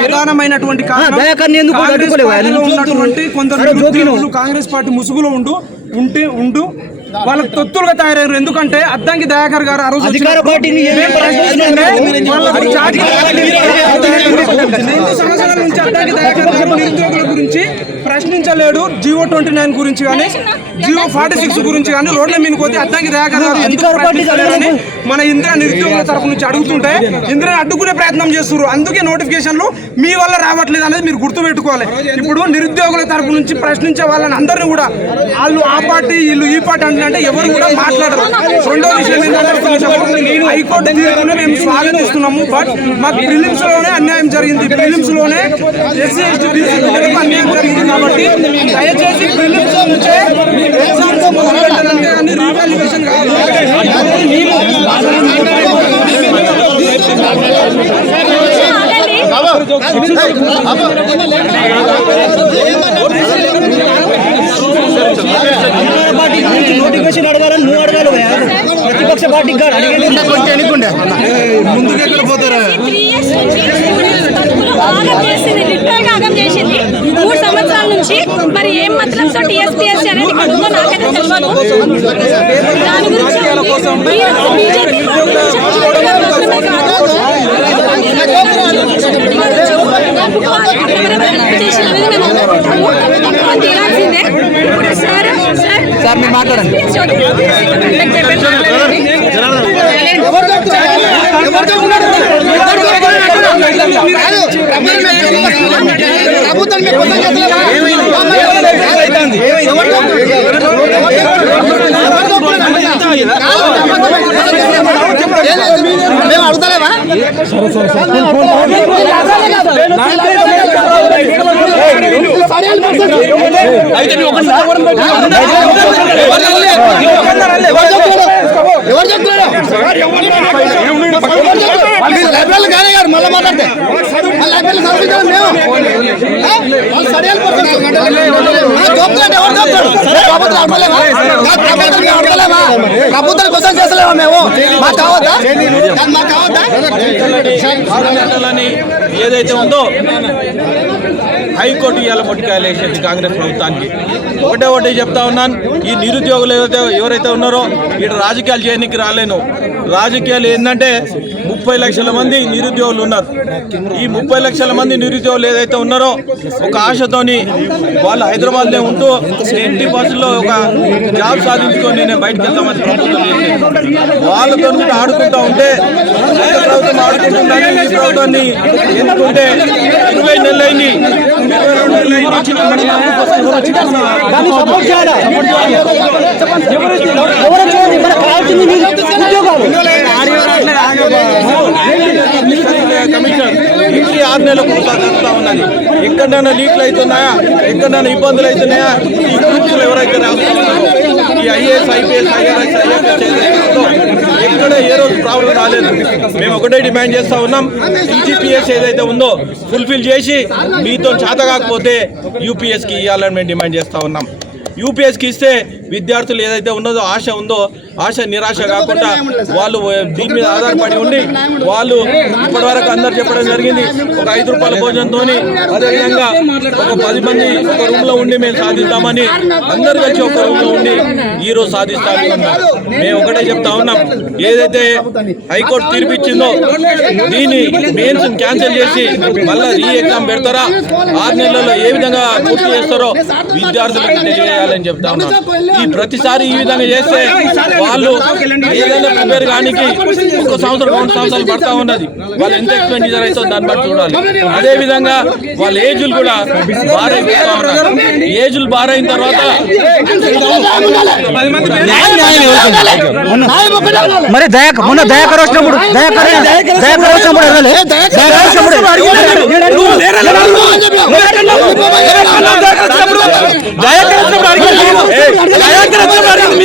ప్రధానమైనటువంటి కొందరు కాంగ్రెస్ పార్టీ ముసుగులో ఉంటూ వాళ్ళకి తొత్తులుగా తయారయ్యారు. ఎందుకంటే అద్దంకి దయాకర్ గారు ఆ రోజు సంవత్సరాల నుంచి అద్దంకి దయాకర్ గారు నిరుద్యోగుల గురించి ప్రశ్నించలేడు. జియో 29 గురించి కానీ జియో 46 గురించి కానీ రోడ్ల మీద పోతే అద్దంకి దయాకర్ గారు ప్రశ్నించలేరని మన ఇందిరా నిరుద్యోగుల తరపు నుంచి అడుగుతుంటే ఇందిరా అడ్డుకునే ప్రయత్నం చేస్తున్నారు. అందుకే నోటిఫికేషన్లు మీ వల్ల రావట్లేదు అనేది మీరు గుర్తుపెట్టుకోవాలి. ఇప్పుడు నిరుద్యోగుల తరపు నుంచి ప్రశ్నించే వాళ్ళని అందరినీ కూడా వాళ్ళు ఆ పార్టీ వీళ్ళు ఈ పార్టీ అంటే ఎవరు కూడా మాట్లాడరు. రెండో విషయం ఏంటంటే హైకోర్టు తీర్పునే మేము స్వాగతిస్తున్నాము. బట్ మాకు ప్రిలిమ్స్ లోనే అన్యాయం జరిగింది. ప్రిలిమ్స్ లోనే ఎస్సీ ఎస్టీ బీసీ పిల్లలకు అన్యాయం జరిగింది. కాబట్టి దయచేసి ప్రిలిమ్స్ నుంచే ఎగ్జామ్స్ మొదలు పెట్టాలంటే కానీ రీవాల్యుయేషన్ కాదు. నోటిఫికేషన్ అడగాలని నువ్వు అడగాలి. ప్రతిపక్ష పార్టీకి ముందుకు ఎక్కడ పోతారా? 3 సంవత్సరాల నుంచి మరి ఏం మాత్రం టీఎస్పీఎస్సీ అనేది కడుగుతో నాకైతే తెలియదు. దాని గురించి తీరాల్సిందే. సార్ మీరు మాట్లాడండి. మేము అడుగుతలేవా? ఎవరు చెప్తున్నారు? లైబ్రరీలు కానీ గారు మళ్ళీ మాట్లాడితే లైబ్రరీలు చదివించాలి. మేము ప్రభుత్వాన్ని క్వశ్చన్ చేస్తలేమా? మేము మాకు కావద్దా? ఏదైతే ఉందో హైకోర్టు ఇవాళ మొట్టికాయలు వేసేది కాంగ్రెస్ ప్రభుత్వానికి. ఒకటే చెప్తా ఉన్నాను, ఈ నిరుద్యోగులు ఎవరైతే ఉన్నారో ఇక్కడ రాజకీయాలు చేయడానికి రాలేను. రాజకీయాలు ఏంటంటే 30 లక్షల మంది నిరుద్యోగులు ఉన్నారు. ఈ 30 లక్షల మంది నిరుద్యోగులు ఏదైతే ఉన్నారో ఒక ఆశతోని వాళ్ళు హైదరాబాద్లో ఉంటూ 80% ఒక జాబ్ సాధించుకొని నేను బయటకు వెళ్తామని ప్రభుత్వం చేసేది. వాళ్ళతో కూడా ఆడుకుంటూ ఉంటే ప్రభుత్వం ఆడుకుంటుందని ఈ ప్రభుత్వాన్ని ఎన్నుకుంటే 20 నెలలు అయింది. 22 నెలలు కమిషన్ ఇంటి 6 నెలలకు జరుగుతూ ఉన్నది. ఎక్కడైనా లీక్లు అవుతున్నాయా, ఎక్కడైనా ఇబ్బందులు అవుతున్నాయా? ఈ గ్రూప్స్లో ఎవరైతే రాస్తున్నారో ఈ ఐఏఎస్ ఐపీఎస్ ఐఆర్ఎస్ ఐఎఫ్ఎస్ ఏదైతే ఎక్కడ ఏ రోజు ప్రాబ్లం రాలేదు. మేము ఒకటే డిమాండ్ చేస్తూ ఉన్నాం, టీజీపీఎస్ ఏదైతే ఉందో ఫుల్ఫిల్ చేసి మీతో చేత కాకపోతే యూపీఎస్కి ఇవ్వాలని మేము డిమాండ్ చేస్తూ ఉన్నాం. యూపీఎస్కి ఇస్తే విద్యార్థులు ఏదైతే ఉన్నదో ఆశ ఉందో ఆశ నిరాశ కాకుండా వాళ్ళు దీని మీద ఆధారపడి ఉండి వాళ్ళు ఇప్పటివరకు అందరు చెప్పడం జరిగింది ఒక 5 రూపాయల భోజనంతో అదేవిధంగా ఒక 10 మంది ఒక రూమ్లో ఉండి మేము సాధిస్తామని అందరు కలిసి ఒక రూమ్లో ఉండి ఈరోజు సాధిస్తామని మేము ఒకటే చెప్తా ఉన్నాం. ఏదైతే హైకోర్టు తీర్పు ఇచ్చిందో దీన్ని మెయిన్స్ క్యాన్సిల్ చేసి మళ్ళీ రీ ఎగ్జామ్ పెడతారా, 6 నెలల్లో ఏ విధంగా పూర్తి చేస్తారో విద్యార్థులకు తెలియజేయాలని చెప్తా ఉన్నాం. ఈ ప్రతిసారి ఈ విధంగా చేస్తే వాళ్ళు ఏదైనా ప్రిపేర్ కానికి 1 సంవత్సరం 2 సంవత్సరాలు పడతా ఉన్నది. వాళ్ళు ఎంత ఎక్స్పెండిచర్ అవుతుందో దాన్ని బట్టి చూడాలి. అదేవిధంగా వాళ్ళ ఏజులు కూడా బారైపోతా ఉన్నారు. ఏజులు బారైన తర్వాత మరి మొన్న దయాకర్ వచ్చినప్పుడు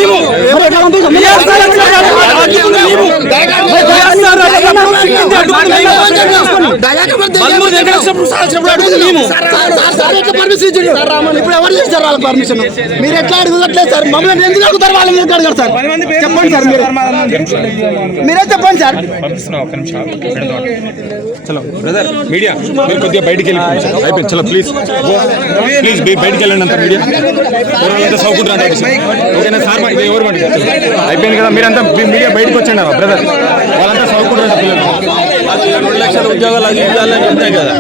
మేము ఇప్పుడు ఎవరు చేస్తారు వాళ్ళ పర్మిషన్? మీరు ఎట్లా అడుగుతట్లేదు సార్, మమ్మల్ని ఎందుకు అడుగుతారు? వాళ్ళని ఎందుకు అడగారు సార్? చెప్పండి సార్, మీరే చెప్పండి సార్. చలో బ్రదర్, మీడియా మీరు కొద్దిగా బయటికి వెళ్ళి అయిపోయింది. చలో ప్లీజ్ ప్లీజ్ బయటికి వెళ్ళండి అంతా. మీడియా ఎవరంతా సౌకుంటారు. ఓకేనా సార్? ఎవరు మాట అయిపోయింది కదా, మీరంతా మీడియా బయటకు వచ్చండి బ్రదర్. వాళ్ళంతా సౌకుంటారు పిల్లలు. 2 లక్షల ఉద్యోగాలు అది ఇవ్వాలని ఉంటాయి కదా.